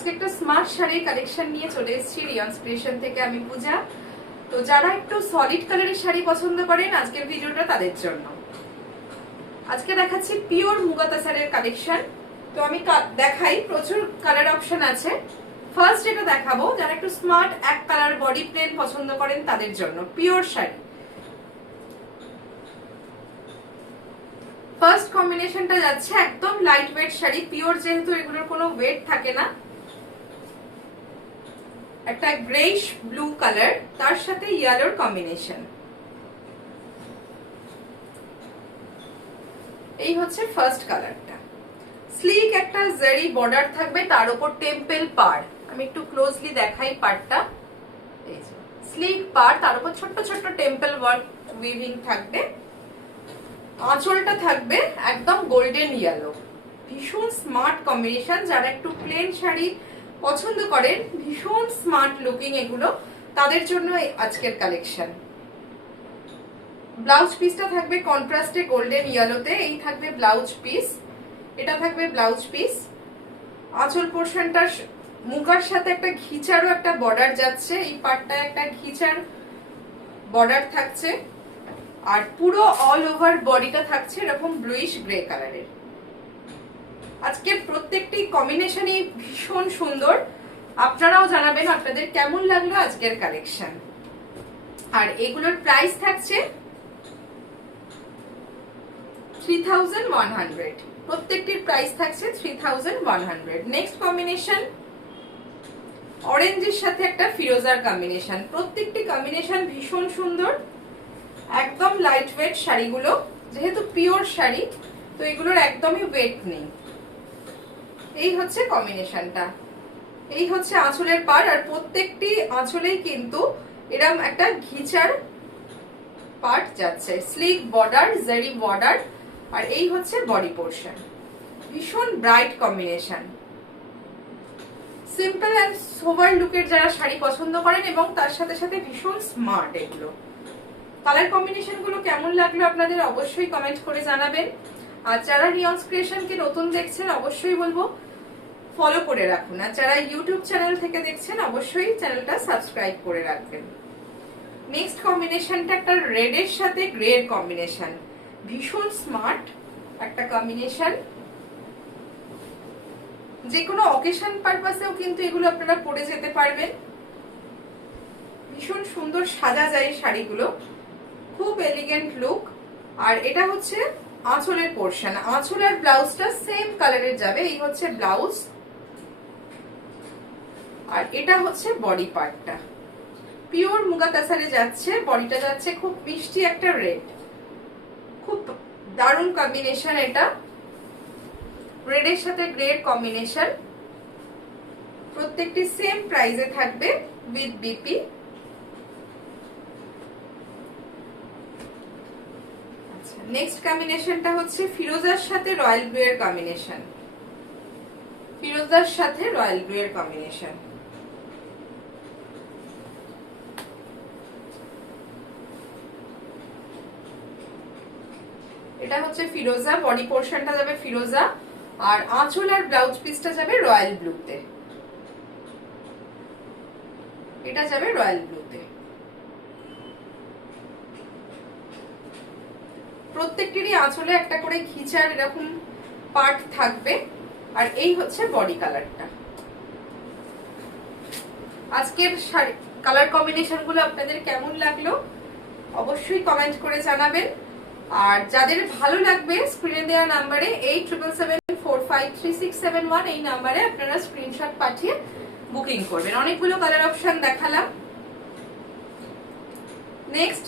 আজকে একটা স্মার্ট শাড়ির কালেকশন নিয়ে চলে এসেছি রিয়ন্স ক্রিয়েশন থেকে। আমি পূজা। তো যারা একটু সলিড কালারের শাড়ি পছন্দ করেন আজকের ভিডিওটা তাদের জন্য। আজকে দেখাচ্ছি পিওর মুগা তাসারের কালেকশন। তো আমি দেখাই, প্রচুর কালার অপশন আছে। ফার্স্ট যেটা দেখাবো, যারা একটু স্মার্ট এক কালার বডি প্লেন পছন্দ করেন তাদের জন্য পিওর শাড়ি। ফার্স্ট কম্বিনেশনটা যাচ্ছে একদম লাইট ওয়েট শাড়ি, পিওর যেহেতু এগুলোর কোনো ওয়েট থাকে না। একটা গ্রেইশ ব্লু কালার, তার সাথে ইয়েলোর কম্বিনেশন। এই হচ্ছে ফার্স্ট কালারটা। স্লিক একটা জারি বর্ডার থাকবে, তার উপর টেম্পল পাড়। আমি একটু ক্লোজলি দেখাই পাড়টা। এই যে স্লিক পাড়, তার উপর ছোট্ট ছোট্ট টেম্পল ওয়ার্ক উইভিং থাকবে। আঁচলটা থাকবে একদম গোল্ডেন ইয়েলো। ভীষণ স্মার্ট কম্বিনেশন। যারা একটু প্লেন শাড়ি পছন্দ করেন, ভীষণ স্মার্ট লুকিং এগুলো, তাদের জন্য আজকের কালেকশন। ব্লাউজ পিসটা থাকবে কন্ট্রাস্টে গোল্ডেন ইয়েলোতে। এই থাকবে ব্লাউজ পিস, এটা থাকবে ব্লাউজ পিস। আঁচল পোর্শনটা মুগার সাথে একটা ঘিচারও একটা বর্ডার যাচ্ছে। এই পার্টটায় একটা ঘিচার বর্ডার থাকছে, আর পুরো অল ওভার বডিটা থাকছে এরকম ব্লুইশ গ্রে কালারের। আজকের প্রত্যেকটি কম্বিনেশনই ভীষণ সুন্দর। আপনারাও জানাবেন আপনাদের কেমন লাগলো আজকের কালেকশন। আর এগুলোর প্রাইস থাকছে 3100। প্রত্যেকটির প্রাইস থাকছে 3100। নেক্সট কম্বিনেশন, অরেঞ্জের সাথে একটা ফিরোজার কম্বিনেশন। প্রত্যেকটি কম্বিনেশন ভীষণ সুন্দর, একদম লাইট ওয়েট শাড়িগুলো। যেহেতু পিওর শাড়ি, তো এগুলোর একদমই ওয়েট নেই। এই হচ্ছে কম্বিনেশনটা। এই হচ্ছে আঁচলের পাড়, আর প্রত্যেকটি আঁচলেই কিন্তু এরকম একটা ঘিচার পার্ট যাচ্ছে। স্লিক বর্ডার, জারি বর্ডার, আর এই হচ্ছে বডি পোর্শন। ভীষণ bright combination. Simple and sober লুকের যারা শাড়ি পছন্দ করেন, এবং তার সাথে সাথে ভীষণ স্মার্ট এগুলো। কালার কম্বিনেশন গুলো কেমন লাগলো আপনাদের অবশ্যই কমেন্ট করে জানাবেন। আর যারা রিয়ন্স ক্রিয়েশনকে নতুন দেখছেন অবশ্যই বলবো ফলো করে রাখুন। আর যারা ইউটিউব চ্যানেল থেকে দেখছেন অবশ্যই চ্যানেলটা সাবস্ক্রাইব করে রাখবেন। নেক্সট কম্বিনেশনটা একটা রেডের সাথে গ্রে এর কম্বিনেশন। ভীষণ স্মার্ট একটা কম্বিনেশন। যে কোনো অকেশন পারপাসেও কিন্তু এগুলো আপনারা পরে যেতে পারবেন। ভীষণ সুন্দর সাজা যায় শাড়িগুলো, খুব এলিগেন্ট লুক। আর এটা হচ্ছে আঁচলের পোর্শন। আঁচল আর ব্লাউজটা সেম কালারের যাবে। এই হচ্ছে ব্লাউজ, আর এটা হচ্ছে বডি পার্টটা। পিওর মুগা তাসারে যাচ্ছে, বডিটা যাচ্ছে খুব মিষ্টি একটা রেড। খুব দারুণ কম্বিনেশন এটা, রেডের সাথে গ্রে এর কম্বিনেশন। প্রত্যেকটি সেম প্রাইসে থাকবে উইথ বিপি। নেক্সট কম্বিনেশনটা হচ্ছে ফিরোজার সাথে রয়্যাল ব্লু এর কম্বিনেশন। ফিরোজার সাথে রয়্যাল ব্লু এর কম্বিনেশন। এটা হচ্ছে ফিরোজা, বডি পোর্শনটা যাবে ফিরোজা, আর আঁচল আর ব্লাউজ পিসটা যাবে রয়্যাল ব্লুতে। এটা যাবে রয়্যাল ব্লুতে। প্রত্যেকটিরই আঁচলে একটা করে ঘিচার এরকম পার্ট থাকবে, আর এই হচ্ছে বডি কালারটা। আজকের কালার কম্বিনেশন গুলো আপনাদের কেমন লাগলো অবশ্যই কমেন্ট করে জানাবেন। আর যাদের ভালো লাগবে স্ক্রিনে দেওয়া নাম্বারে 8777453671 এই নাম্বারে আপনারা স্ক্রিনশট পাঠিয়ে বুকিং করবেন। অনেকগুলো কালার অপশন দেখালাম। নেক্সট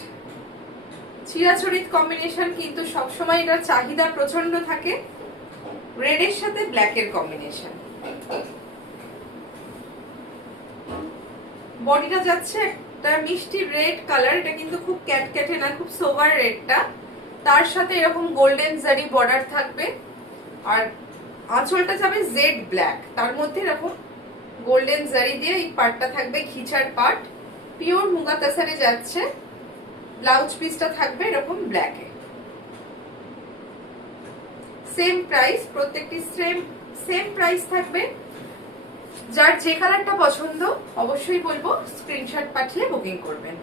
চিরাচরিত কম্বিনেশন, কিন্তু সবসময় এটার চাহিদা প্রচন্ড থাকে। রেডের সাথে ব্ল্যাক এর কম্বিনেশন। বডিটা যাচ্ছে একটা মিষ্টি রেড কালার। এটা কিন্তু খুব ক্যাটক্যাটে না, খুব সোভার রেডটা। তার সাথে এরকম গোল্ডেন জারি বর্ডার থাকবে, আর আঁচলটা যাবে জেড ব্ল্যাক, তার মধ্যে এরকম গোল্ডেন জারি দিয়ে এই পার্টটা থাকবে ঘিচার পার্ট। পিওর মুগা তাসারে যাচ্ছে। ব্লাউজ পিসটা থাকবে এরকম ব্ল্যাকে। সেম প্রাইস, প্রত্যেকটি সেম প্রাইস থাকবে। যার যে কালারটা পছন্দ অবশ্যই বলবো স্ক্রিনশট পাঠিয়ে বুকিং করবেন।